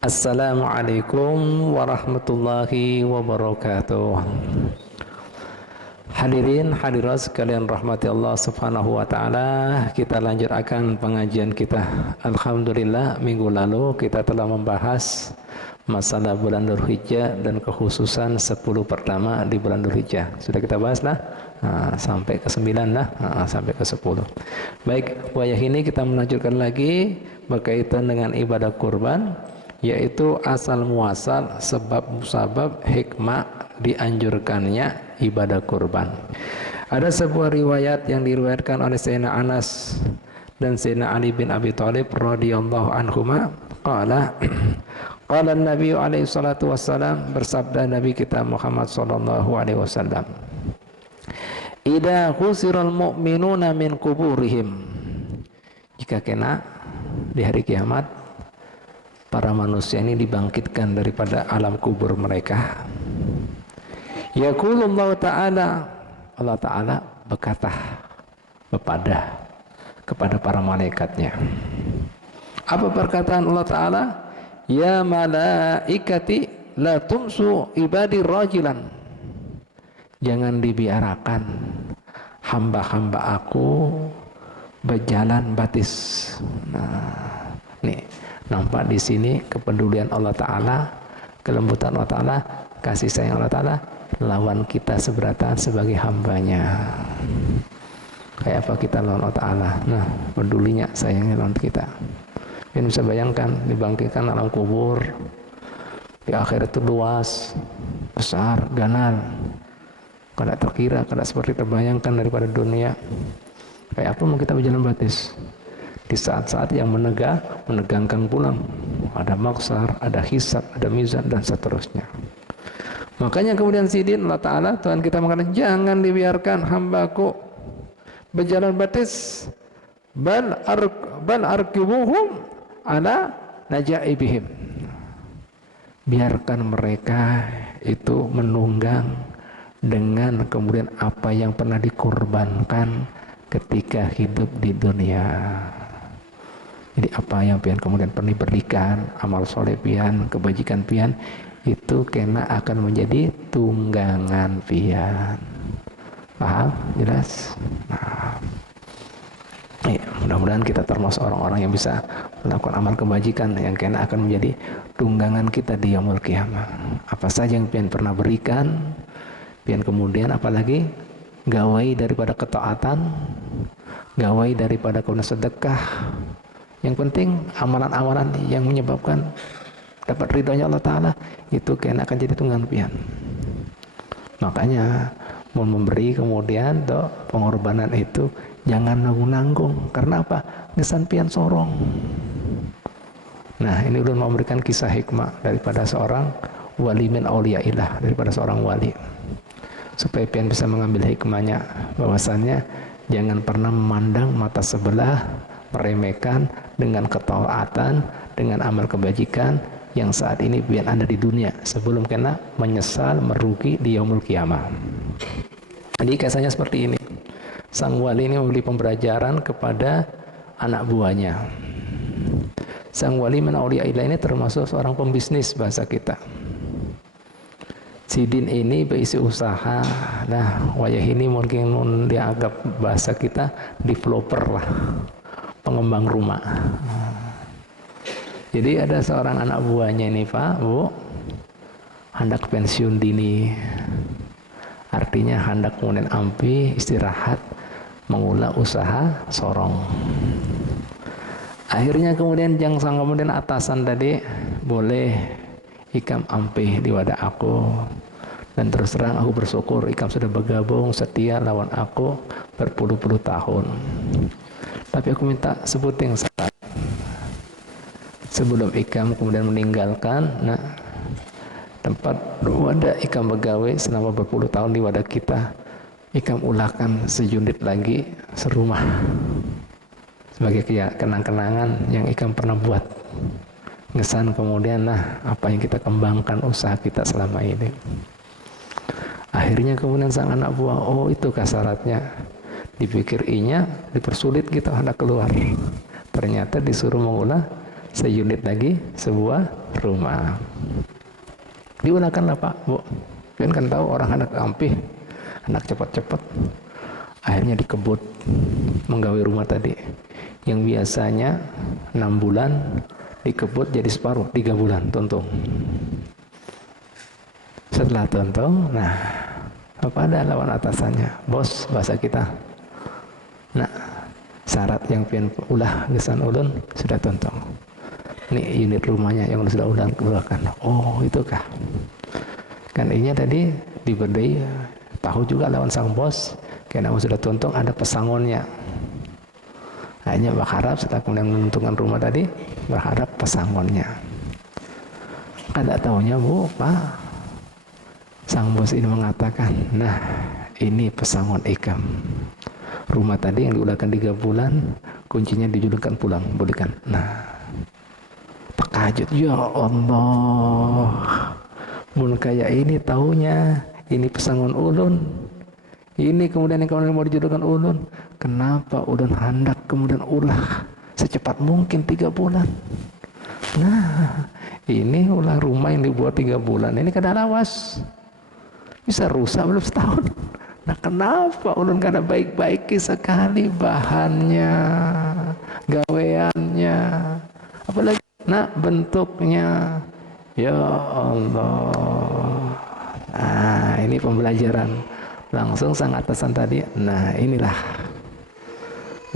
Assalamualaikum warahmatullahi wabarakatuh. Hadirin hadirat sekalian rahmati Allah subhanahu wa ta'ala, kita lanjutkan pengajian kita. Alhamdulillah, minggu lalu kita telah membahas masalah bulan Dzulhijjah dan kekhususan 10 pertama di bulan Dzulhijjah. Sudah kita bahas lah, sampai ke 9 lah, sampai ke 10. Baik, wayah ini kita melanjutkan lagi berkaitan dengan ibadah kurban, yaitu asal muasal, sebab musabab, hikmah dianjurkannya ibadah kurban. Ada sebuah riwayat yang diriwayatkan oleh Sayyidina Anas dan Sayyidina Ali bin Abi Thalib radhiyallahu anhuma, qala qala Nabi alaihi salatu wassalam, bersabda Nabi kita Muhammad sallallahu alaihi wasallam, idza khusiral mu'minuna min kuburihim, jika kena di hari kiamat para manusia ini dibangkitkan daripada alam kubur mereka, yaqulullahu ta'ala, Allah Ta'ala berkata kepada para malaikatnya. Apa perkataan Allah Ta'ala? Ya malaikati la tumsu ibadi rajulan, jangan dibiarkan hamba-hamba aku berjalan batis. Nah, nih nampak di sini kepedulian Allah Ta'ala, kelembutan Allah Ta'ala, kasih sayang Allah Ta'ala lawan kita seberatan sebagai hambanya. Kayak apa kita lawan Allah Ta'ala? Nah, pedulinya, sayangnya lawan kita. Yang bisa bayangkan, dibangkitkan alam kubur, di akhirat itu luas, besar, ganal, kada terkira, kada seperti terbayangkan daripada dunia. Kayak apa mau kita berjalan batis di saat-saat yang menegangkan pulang, ada maksar, ada hisab, ada mizan, dan seterusnya. Makanya kemudian sidin Allah Ta'ala, Tuhan kita mengatakan, jangan dibiarkan hambaku berjalan batis, bal arkibuhum ala najaibihim, biarkan mereka itu menunggang dengan kemudian apa yang pernah dikorbankan ketika hidup di dunia. Jadi apa yang pian kemudian pernah diberikan, amal soleh pian, kebajikan pian, itu kena akan menjadi tunggangan pian. Paham? Jelas? Nah, ya, mudah-mudahan kita termasuk orang-orang yang bisa melakukan amal kebajikan yang kena akan menjadi tunggangan kita di yaumul qiyamah. Apa saja yang pian pernah berikan, pian kemudian apalagi gawai daripada ketaatan, gawai daripada kemudian sedekah. Yang penting amalan-amalan yang menyebabkan dapat ridhonya Allah Ta'ala, itu kena akan jadi tunggangan pian. Makanya mau memberi kemudian pengorbanan itu jangan nanggung-nanggung. Karena apa? Ngesan pian sorong. Nah, ini udah memberikan kisah hikmah daripada seorang wali min auliyaillah, daripada seorang wali, supaya pian bisa mengambil hikmahnya, bahwasannya jangan pernah memandang mata sebelah, meremehkan dengan ketaatan, dengan amal kebajikan yang saat ini pian ada di dunia, sebelum kena menyesal merugi di yaumul qiyamah. Jadi kisahnya seperti ini. Sang wali ini memberi pembelajaran kepada anak buahnya. Sang wali min auliyaillah ini termasuk seorang pembisnis bahasa kita. Sidin ini berisi usaha. Nah, wayah ini mungkin dianggap bahasa kita developer lah, pengembang rumah. Jadi ada seorang anak buahnya ini, Pak, Bu, hendak pensiun dini. Artinya hendak kemudian ampi istirahat, mengulang usaha sorong. Akhirnya kemudian sang kemudian atasan tadi, boleh ikam ampi di wadah aku, dan terus terang aku bersyukur ikam sudah bergabung setia lawan aku berpuluh-puluh tahun. Tapi aku minta sebutin syarat sebelum ikam kemudian meninggalkan tempat wadah ikam begawe selama berpuluh tahun di wadah kita, ikam ulahkan sejunit lagi serumah sebagai kenang-kenangan yang ikam pernah buat. Ngesan kemudian apa yang kita kembangkan usaha kita selama ini. Akhirnya kemudian sang anak buah, oh itu syaratnya. Dipikir I-nya dipersulit gitu hendak keluar. Ternyata disuruh mengulah seunit lagi sebuah rumah. Diulahkanlah Pak, Bu. Kalian kan tahu orang hendak ampih, hendak cepat-cepat. Akhirnya dikebut menggawe rumah tadi. Yang biasanya 6 bulan dikebut jadi separuh, 3 bulan tuntung. Setelah tuntung, nah apa ada lawan atasannya? Bos, bahasa kita. Nah, syarat yang pian ulah gesan ulun sudah tuntung. Ini unit rumahnya yang sudah ulang keluarkan. Oh, itukah? Kan ini tadi diberi tahu juga lawan sang bos, karena sudah tuntung ada pesangonnya. Hanya berharap setelah kemudian menentukan rumah tadi, berharap pesangonnya. Ada tahunya Bu, Pak, sang bos ini mengatakan, nah ini pesangon ikam. Rumah tadi yang diulahkan 3 bulan, kuncinya dijulukan pulang, bolehkan. Nah, terkajut, ya Allah, mun kayak ini taunya, ini pesangon ulun, ini kemudian yang mau dijulukan ulun, kenapa ulun hendak kemudian ulah secepat mungkin 3 bulan. Nah, ini ulah rumah yang dibuat 3 bulan, ini kada lawas, bisa rusak belum setahun. Nah, kenapa ulun kada baik-baik sekali bahannya, gaweannya, apalagi nah bentuknya, ya Allah. Nah, ini pembelajaran langsung sang atasan tadi. Nah, inilah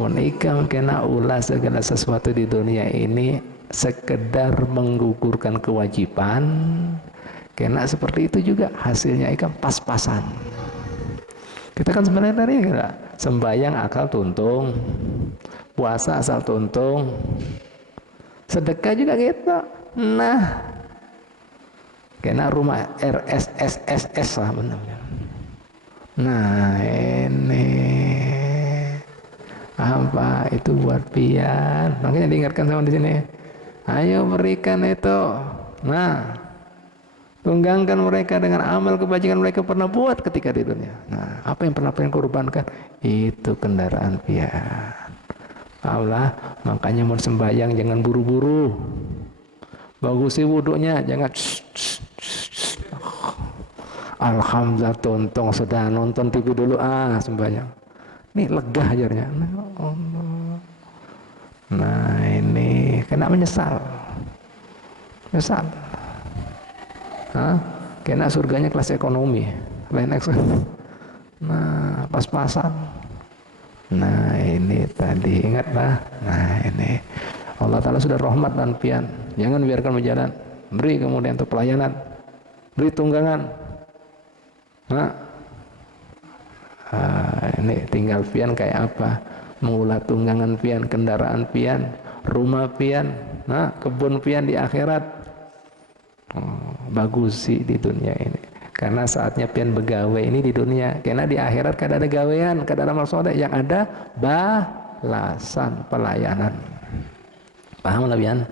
mun ikam kena ulah segala sesuatu di dunia ini sekedar menggugurkan kewajiban, kena seperti itu juga hasilnya ikam pas-pasan. Kita kan sebenarnya tadi sembahyang akal tuntung, puasa asal tuntung, sedekah juga gitu. Nah, kena rumah RSSSS lah benar. Nah, ini apa itu buat pian? Makanya diingatkan sama di sini. Ayo berikan itu. Nah, tunggangkan mereka dengan amal kebajikan mereka pernah buat ketika di dunia. Nah, apa yang pernah kalian korbankan? Itu kendaraan pian. Allah, makanya mau sembahyang jangan buru-buru. Bagusi wudunya, jangan alhamdulillah tontong sudah nonton TV dulu sembahyang. Ini lega ajarnya. Nah, ini kena menyesal. Menyesal. Kena surganya kelas ekonomi, lain ekstrim. Nah, pas-pasan. Nah, ini tadi ingatlah. Nah, ini Allah Ta'ala sudah rahmat dan pian. Jangan biarkan berjalan. Beri kemudian untuk pelayanan, beri tunggangan. Nah, ini tinggal pian kayak apa? Mengulah tunggangan pian, kendaraan pian, rumah pian, nah kebun pian di akhirat. Bagus sih di dunia ini, karena saatnya pian begawe ini di dunia, karena di akhirat kada ada gawean, kada ada amal soleh, yang ada balasan pelayanan. Paham lah pian?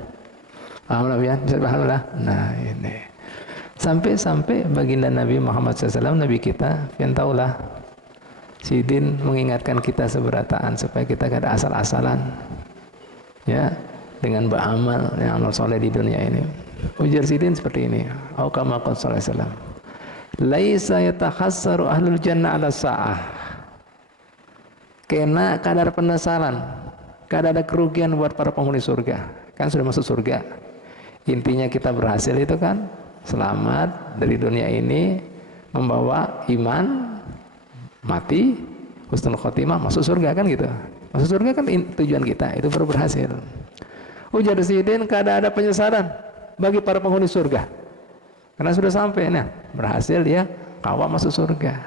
Paham lah pian? Bisa paham lah. Nah, ini sampai baginda Nabi Muhammad SAW, Nabi kita, pian tahulah, Sidin mengingatkan kita seberataan supaya kita kada asal-asalan, ya, dengan beramal yang amal soleh di dunia ini. Ujar Sidin seperti ini, au kama qala sallallahu alaihi wasallam, laisa yatakhassaru ahlul jannah ala sa'ah. Kena kadar penyesalan, kada ada kerugian buat para penghuni surga. Kan sudah masuk surga. Intinya kita berhasil itu kan, selamat dari dunia ini, membawa iman, mati, husnul khotimah, masuk surga kan gitu. Masuk surga kan tujuan kita, itu baru berhasil. Ujar Sidin, kada ada penyesalan bagi para penghuni surga, karena sudah sampai, nah berhasil dia kawal masuk surga.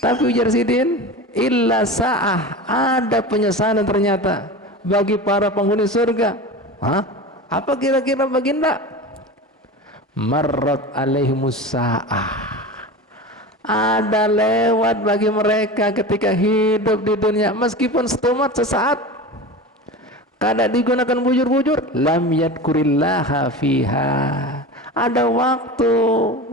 Tapi ujar Sidin, illa sa'ah, ada penyesalan ternyata bagi para penghuni surga. Apa kira-kira baginda? Marrat alaihimus sa'ah, ada lewat bagi mereka ketika hidup di dunia, meskipun setumat sesaat. Kada digunakan bujur-bujur, lam yadkurillaha fiha. Ada waktu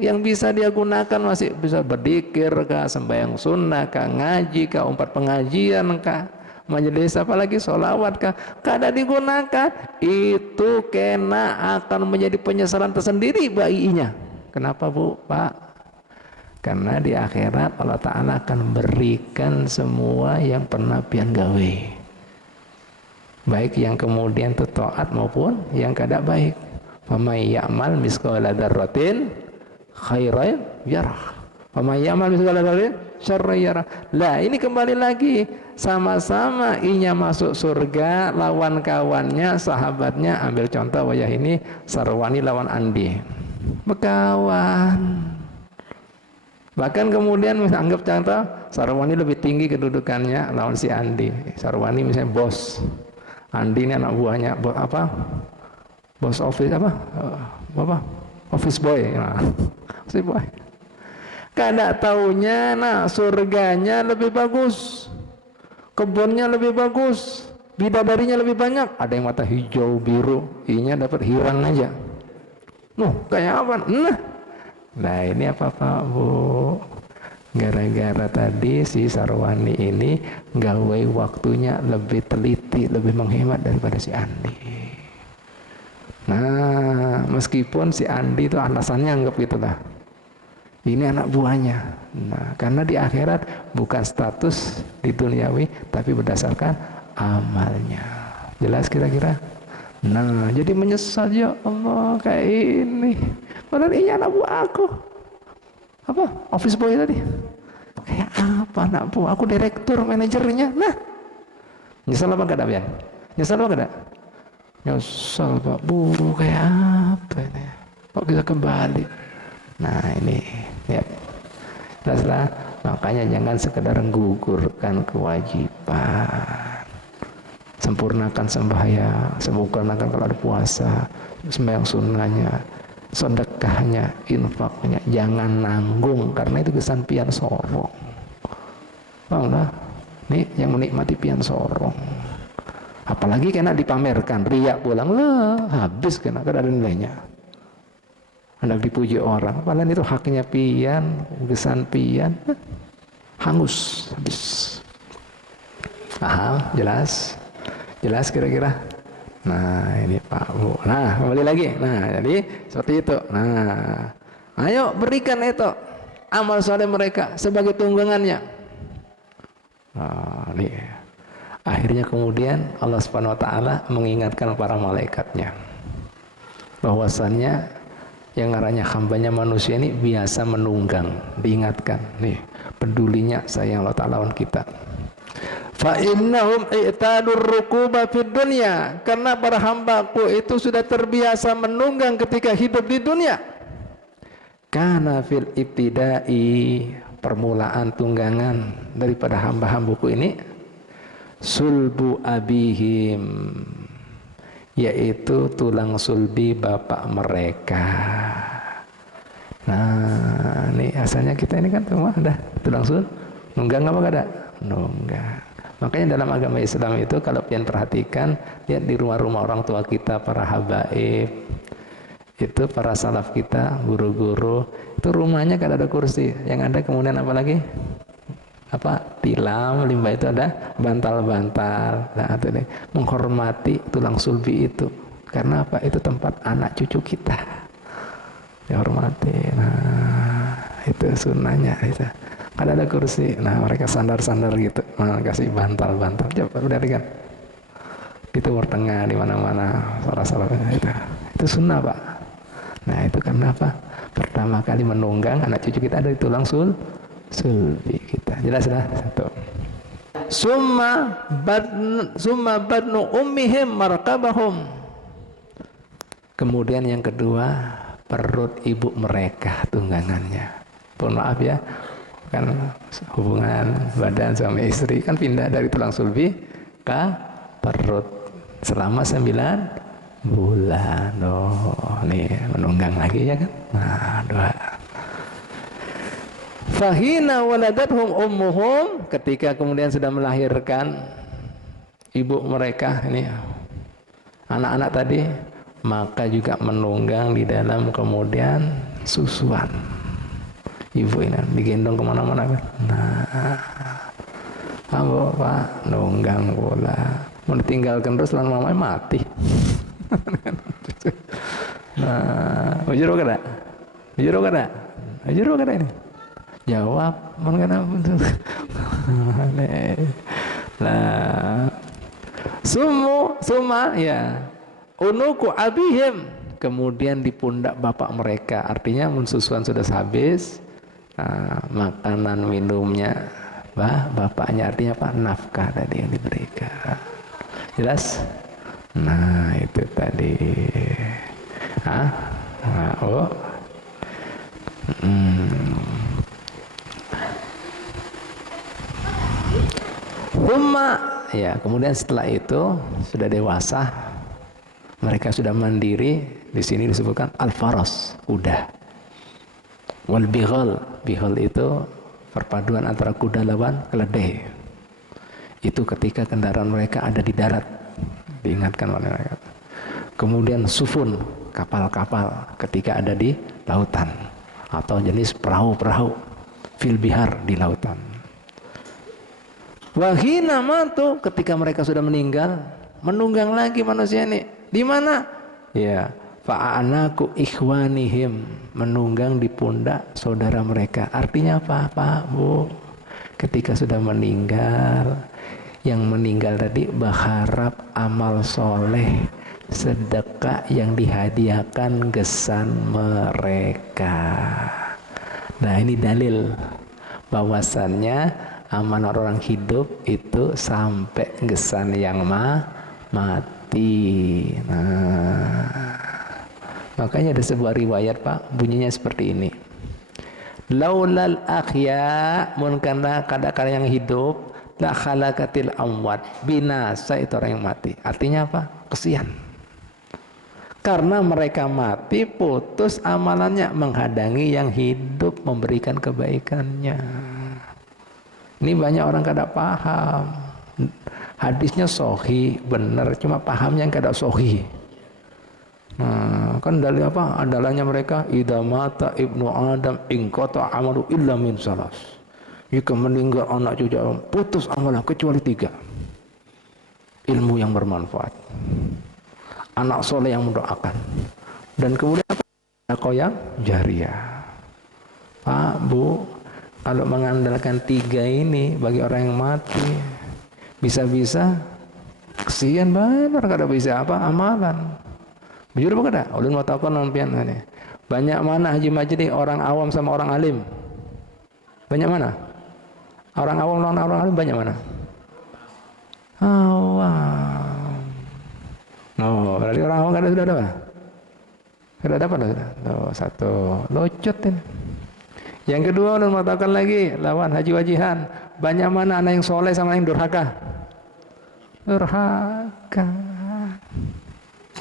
yang bisa dia gunakan, masih bisa berzikir kah, sembahyang sunnah kah, ngaji kah, umpat pengajian kah, majelis apalagi sholawat kah, kada digunakan, itu kena akan menjadi penyesalan tersendiri baginya. Kenapa Bu, Pak? Karena di akhirat Allah Ta'ala akan berikan semua yang pernah pian gawe, baik yang kemudian itu taat maupun yang kada baik. Faman ya'mal misqala dzarratin khairan yarah, faman ya'mal misqala dzarratin syarran yarah. Lah ini kembali lagi, sama-sama inya masuk surga, lawan kawannya, sahabatnya. Ambil contoh wayah ini, Sarwani lawan Andi, berkawan. Bahkan kemudian anggap contoh Sarwani lebih tinggi kedudukannya lawan si Andi. Sarwani misalnya bos, Andi ini anak buahnya, bos apa? Bos office apa? Office boy. Nah, office boy. Kada taunya, nah surganya lebih bagus, kebunnya lebih bagus, bidadarinya lebih banyak. Ada yang mata hijau biru, inya dapat hirang aja. Kayak apa? Nah ini apa Pak Bu? Gara-gara tadi si Sarwani ini gawe waktunya lebih teliti, lebih menghemat daripada si Andi. Nah meskipun si Andi itu alasannya anggap gitulah, ini anak buahnya. Nah karena di akhirat bukan status di duniawi, tapi berdasarkan amalnya. Jelas kira-kira? Nah jadi menyesal, ya Allah kayak ini, padahal ini anak buah aku. Apa? Office boy tadi. Kayak apa anak buah aku, direktur, manajernya. Nah nyesal apa enggak Bian? Nyesal apa enggak? Nyesal Pak Bu, kayak apa ini? Kok bisa kembali? Nah ini ya, jelaslah. Makanya jangan sekedar gugurkan kewajiban, sempurnakan sembahyang, sempurnakan kalau ada puasa, sembahyang sunnahnya, sedekahnya, infaknya, jangan nanggung, karena itu kesan pian sorong. Paham lah? Nih yang menikmati pian sorong, apalagi kena dipamerkan, riak pulang lah, habis kena kada ada nilainya. Hendak dipuji orang, padahal itu haknya pian, kesan pian, hangus, habis. Paham? Jelas? Jelas kira-kira? Nah ini Pak Bu. Nah kembali lagi. Nah jadi seperti itu. Nah ayo berikan itu amal soleh mereka sebagai tunggangannya. Nah ini akhirnya kemudian Allah Subhanahu Wa Taala mengingatkan para malaikatnya bahwasannya yang ngaranya hambanya manusia ini biasa menunggang. Diingatkan nih, pedulinya sayang Allah Taala lawan kita. Fa innahum i'tadur rukuba fid dunya, karena para hambaku itu sudah terbiasa menunggang ketika hidup di dunia. Kana fil ibtidai, permulaan tunggangan daripada hamba-hambaku ini, sulbu abihim, yaitu tulang sulbi bapak mereka. Nah ini asalnya kita ini kan semua udah tulang sul, nunggang apa kada? Nunggang. Makanya dalam agama Islam itu kalau pian perhatikan, lihat di rumah-rumah orang tua kita, para habaib, itu para salaf kita, guru-guru, itu rumahnya kan ada kursi, yang ada kemudian apa lagi? Apa? Tilam, limbah, itu ada bantal-bantal. Nah, itu nih, menghormati tulang sulbi itu. Karena apa? Itu tempat anak cucu kita. Dihormati. Nah, itu sunnahnya itu. Ada kursi, nah mereka sandar-sandar gitu, nah, kasih bantal-bantal, coba udah lihat, di Timur Tengah, di mana-mana, salah-salahnya itu sunnah Pak. Nah itu karena apa? Pertama kali menunggang anak cucu kita ada di tulang sulbi kita. Jelas lah satu. Summa badnu ummihim markabahum. Kemudian yang kedua, perut ibu mereka tunggangannya. Mohon maaf ya, kan hubungan badan suami istri kan pindah dari tulang sulbi ke perut selama 9 bulan. Oh nih menunggang lagi ya kan. Nah doa. Fahina waladathum ummuhum, ketika kemudian sudah melahirkan ibu mereka ini, Anak-anak tadi maka juga menunggang di dalam kemudian susuan. Ibu ini digendong kemana-mana kan. Nah, kamu Pak nunggang pula. Mau ditinggalkan terus lalu mamanya mati. Nah, ujur kada? Ujur kada? Ujur kada ini? Jawab, mungkin apa tuh? Nah, suma ya unuku abihim, kemudian di pundak bapak mereka, artinya susuan sudah habis, nah, makanan minumnya bapaknya, artinya apa, nafkah tadi yang diberikan, jelas. Nah itu tadi nah, oh ya, kemudian setelah itu sudah dewasa, mereka sudah mandiri. Di sini disebutkan al-faras, kuda. Wal bighal, bighal itu perpaduan antara kuda lawan keledai. Itu ketika kendaraan mereka ada di darat, diingatkan oleh mereka. Kemudian sufun, kapal-kapal ketika ada di lautan, atau jenis perahu-perahu fil bihar, di lautan. Wahina matu, ketika mereka sudah meninggal, menunggang lagi manusia ini. Di mana? Ya, fa'anaku ikhwanihim, menunggang di pundak saudara mereka. Artinya apa, Pak, Bu? Ketika sudah meninggal, yang meninggal tadi berharap amal soleh, sedekah yang dihadiahkan gesan mereka. Nah ini dalil bahwasannya amanah orang hidup itu sampai gesan yang mati. Nah, makanya ada sebuah riwayat, Pak, bunyinya seperti ini. Laulal akhya, mun kana kadang-kadang yang hidup, la khalaqatil amwat, binasa itu orang yang mati. Artinya apa? Kesian. Karena mereka mati, putus amalannya, menghadangi yang hidup memberikan kebaikannya. Ini banyak orang kada paham. Hadisnya sahih, benar, cuma pahamnya yang kada sahih. Nah, kan dalil apa? Andalanya mereka, idza mata ibnu adam inqata amalu illa min salas. Jika meninggal anak cucu, putus amalan kecuali 3. Ilmu yang bermanfaat, anak soleh yang mendoakan, dan kemudian apa? Sedekah yang jariah. Pak, Bu, kalau mengandalkan 3 ini bagi orang yang mati, bisa-bisa kesian benar, kada bisa apa amalan. Bujur apa kada? Ulun mau takon lampian ini. Banyak mana haji majdi orang awam sama orang alim? Banyak mana? Orang awam lawan orang alim banyak mana? Awam. No, berarti orang awam kada sudah ada. Kada dapat sudah. Tuh, 1 locot ini. Yang kedua, ulun mengatakan lagi lawan haji wajihan, banyak mana anak yang soleh sama yang durhaka? Durhaka.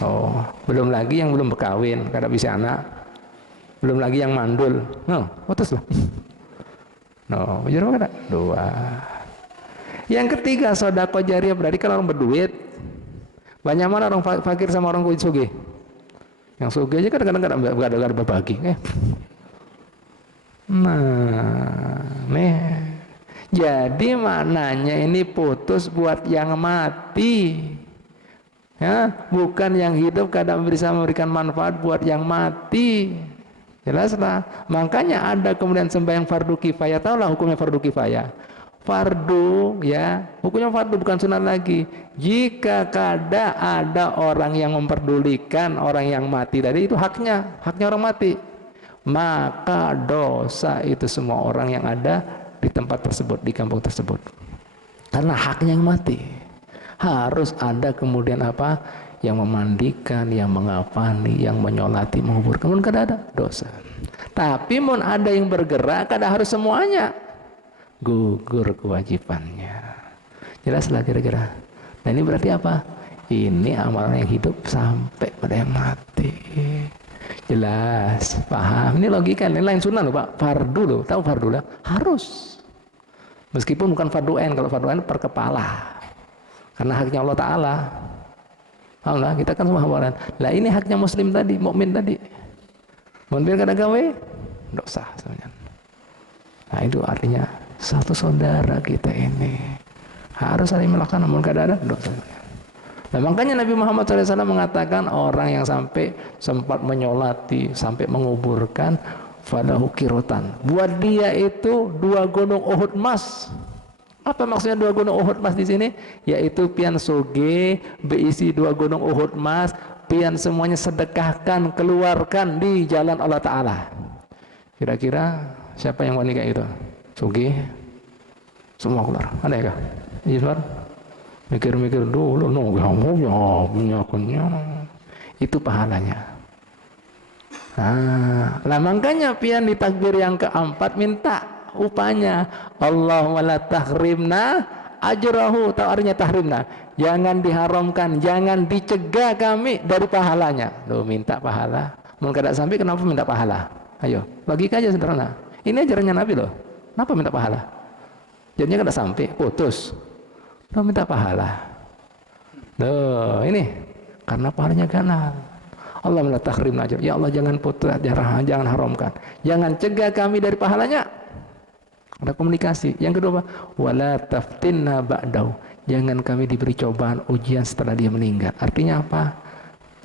Oh, belum lagi yang belum berkawin, kada bisa anak. Belum lagi yang mandul. No, putus lah. No, bujur apa kada? 2. Yang ketiga, sedekah jariah, berarti kalau orang berduit, banyak mana orang fakir sama orang kulit sugih? Yang sugih aja kadang-kadang kada berbagi. Nah, nih, jadi maknanya ini putus buat yang mati, ya, bukan yang hidup kadang bisa memberikan manfaat buat yang mati. Jelaslah. Makanya ada kemudian sembahyang fardu kifayah. Tahulah hukumnya fardu kifayah. Fardu, ya, hukumnya fardu bukan sunat lagi. Jika ada orang yang memperdulikan orang yang mati tadi, itu haknya orang mati. Maka dosa itu semua orang yang ada di tempat tersebut, di kampung tersebut, karena haknya yang mati. Harus ada kemudian apa? Yang memandikan, yang mengafani, yang menyolati, menguburkan. Mun kada ada dosa. Tapi mun ada yang bergerak, kada harus semuanya gugur kewajibannya. Jelaslah kira-kira. Nah ini berarti apa? Ini amalan yang hidup sampai pada yang mati. Jelas, paham. Ini logika, ini lain sunnah loh, Pak. Fardu loh, tahu fardu lah, harus. Meskipun bukan fardu ain, kalau fardu ain per kepala. Karena haknya Allah Ta'ala. Allah, kita kan semua hawalan. Lah ini haknya muslim tadi, mukmin tadi. Mun kada gawe, ndak sah sebenarnya. Nah, itu artinya satu saudara kita ini harus saling melakukan, namun kada ada ndak sah. Nah, makanya Nabi Muhammad SAW mengatakan orang yang sampai sempat menyolati, sampai menguburkan, falahu kirotan. Buat dia itu 2 gunung Uhud emas. Apa maksudnya 2 gunung Uhud emas di sini? Yaitu pian soge berisi 2 gunung Uhud emas, pian semuanya sedekahkan, keluarkan di jalan Allah Ta'ala. Kira-kira siapa yang wanita itu? Soge? Semua keluar. Ada ya kah? Iya, Suar? Mikir-mikir dulu, punya. Itu pahalanya. Nah, makanya pian di takbir yang keempat minta upanya, Allahumma la tahrimna ajrahu. Tahu artinya tahrimna? Jangan diharamkan, jangan dicegah kami dari pahalanya. Loh, minta pahala. Mau kada sampai kenapa minta pahala? Ayo, logika aja sederhana. Ini ajarannya Nabi loh. Kenapa minta pahala? Jadinya kada sampai, putus. Loh, minta pahala. Loh, ini karena pahalanya ganal. Allah la tahrimna ajrahu. Ya Allah, jangan putus, jangan haramkan. Jangan cegah kami dari pahalanya. Ada komunikasi. Yang kedua, wala taftinna ba'dahu. Jangan kami diberi cobaan, ujian setelah dia meninggal. Artinya apa?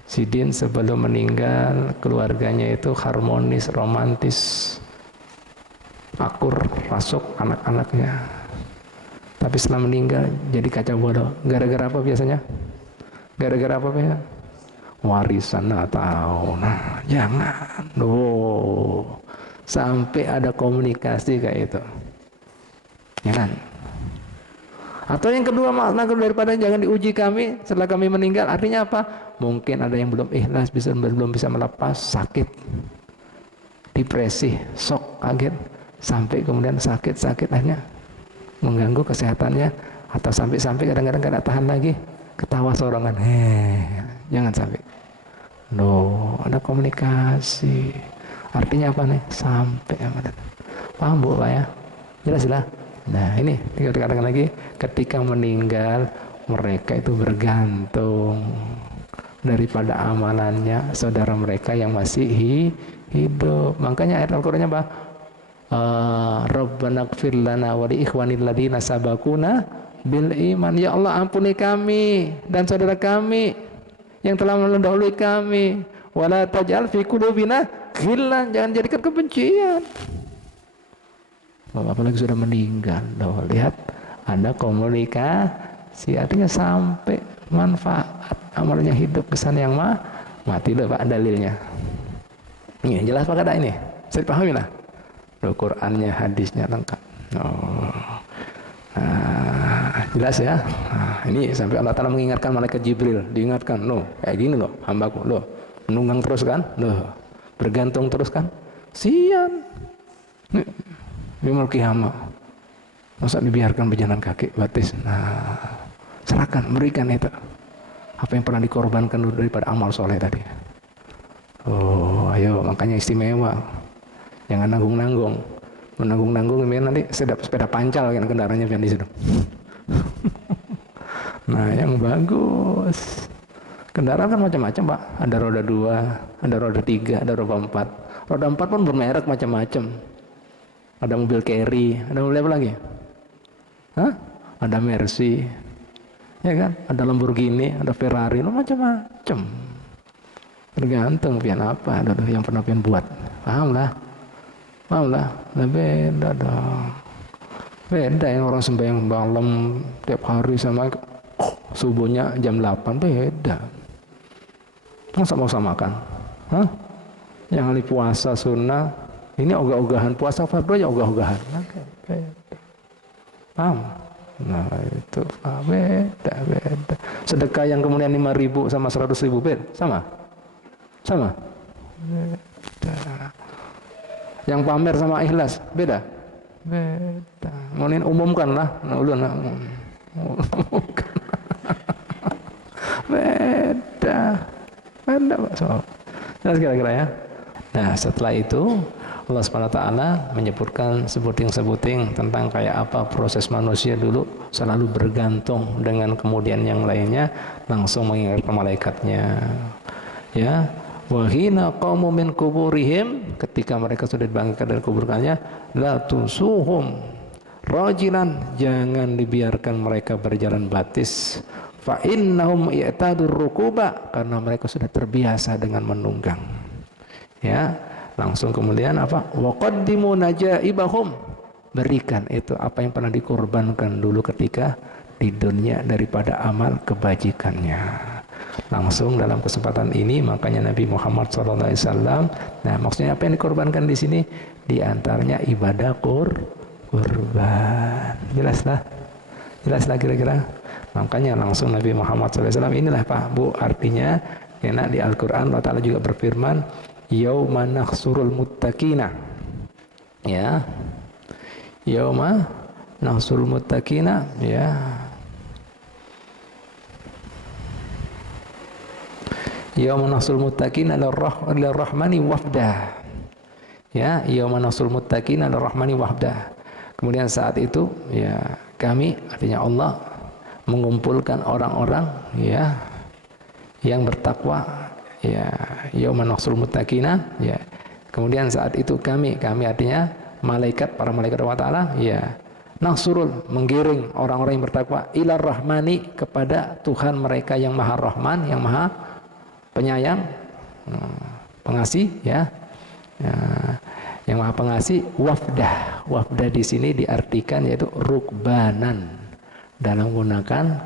Sidin sebelum meninggal, keluarganya itu harmonis, romantis, akur, rasuk anak-anaknya. Tapi setelah meninggal jadi kacau balau. Gara-gara apa biasanya? Gara-gara apa ya? Warisan atau jangan. Sampai ada komunikasi kayak itu. Jangan. Atau yang kedua, makna daripada jangan diuji kami setelah kami meninggal, artinya apa? Mungkin ada yang belum ikhlas, belum bisa melepas, sakit, depresi, shock, kaget, sampai kemudian sakit akhirnya mengganggu kesehatannya, atau sampai kadang-kadang kada tahan lagi, ketawa sorangan. Jangan sampai. Ada komunikasi. Artinya apa nih? Sampai amat. Paham Bu Pak ya? Jelas lah. Nah ini dikatakan lagi, ketika meninggal mereka itu bergantung daripada amalannya saudara mereka yang masih hidup. Makanya ayat Al-Qur'annya apa? Rabbana ighfir lana wa li ikhwanil ladzina sabaquna bil iman. Ya Allah, ampuni kami dan saudara kami yang telah mendahului kami. Wala taj'al fi qulubina ghillan, jangan jadikan kebencian. Apalagi sudah meninggal. Lihat, ada komunikasi, artinya sampai manfaat amalnya hidup kesan yang mati. Loh Pak dalilnya. Ini jelas Pak kada ini? Saya dipahami lah. Qurannya, hadisnya lengkap. Jelas ya. Ini sampai Allah Ta'ala mengingatkan malaikat Jibril, diingatkan, kayak gini loh hambaku, menunggang terus kan, bergantung terus kan, sian. Yaumul qiyamah, masa dibiarkan berjalan kaki batis? Serahkan, berikan itu apa yang pernah dikorbankan daripada amal soleh tadi. Ayo, makanya istimewa, jangan nanggung-nanggung. Menanggung-nanggung nanti sepeda pancal kan kendaraannya pian di situ. Nah, yang bagus. Kendaraan kan macam-macam Pak. Ada roda 2, ada roda 3, ada roda 4. Roda 4 pun bermerek macam-macam. Ada mobil carry, ada mobil apa lagi? Ada Mercy, ya kan? Ada Lamborghini, ada Ferrari, macam-macam. Tergantung pian apa, ada yang pernah pian buat. Paham lah. Beda dong. Beda yang orang sembahyang malam tiap hari sama subuhnya jam 8, beda. Masa mau samakan? Yang hari puasa sunnah, ini ogah-ogahan, puasa fardu aja ogah-ogahan. Paham? Nah itu beda. Sedekah yang kemudian 5.000 sama 100.000 beda, sama? Beda. Yang pamer sama ikhlas beda. Mungkin umumkan lah. Umumkan. Beda Pak. So, jelas kira-kira ya. Nah setelah itu Allah Subhanahu wa taala menyebutkan sebuting-sebuting tentang kayak apa proses manusia dulu selalu bergantung dengan kemudian yang lainnya langsung mengingatkan malaikatnya. Ya, wa hina qamu min kuburihim, ketika mereka sudah dibangkitkan dari kuburannya, la tusuhum rajilan, jangan dibiarkan mereka berjalan batis. Fa innahum i'tadur rukuba, karena mereka sudah terbiasa dengan menunggang. Ya, langsung kemudian apa? Wa qaddimu najaibahum, berikan itu apa yang pernah dikorbankan dulu ketika di dunia daripada amal kebajikannya. Langsung dalam kesempatan ini makanya Nabi Muhammad SAW, nah maksudnya apa yang dikorbankan di sini? Di antaranya ibadah kurban. Jelaslah kira-kira. Makanya langsung Nabi Muhammad SAW, inilah Pak Bu artinya, karena di Al-Quran Allah Ta'ala juga berfirman, yauma nakhsurul muttaqina, ya, yauma nakhsurul muttaqina, ya, yauma nakhsurul muttaqina lirrahmani wafda, ya, yauma nakhsurul muttaqina lirrahmani wafda. Kemudian saat itu ya kami, artinya Allah, mengumpulkan orang-orang ya yang bertakwa, ya, yauma nakhsurul muttaqina, ya. Kemudian saat itu kami artinya malaikat, para malaikat Allah Ta'ala, ya, nakhsurul, menggiring orang-orang yang bertakwa ilar rahmani, kepada Tuhan mereka yang maha rahman, yang maha penyayang, pengasih, ya, ya, yang maha pengasih. Wafdah di sini diartikan yaitu rukbanan, dalam menggunakan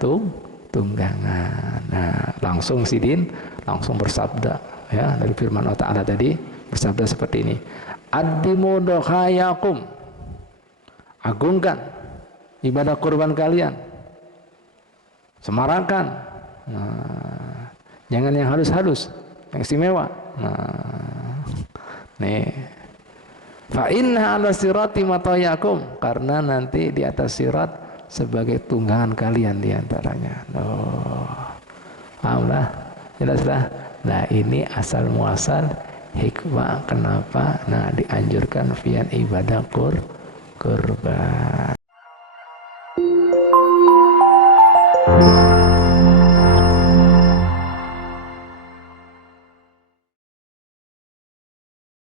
tunggangan. Nah, langsung Sidin langsung bersabda, ya, dari firman Allah Ta'ala tadi bersabda seperti ini, addimu dohayakum, agungkan ibadah kurban kalian, semarakkan. Nah, jangan yang halus-halus, yang istimewa. Nah, nih, fa inna ala sirati matayakum, karena nanti di atas sirat sebagai tunggangan kalian diantaranya. Pahamlah, jelaslah. Nah, ini asal muasal hikmah kenapa dianjurkan fian ibadah kurban.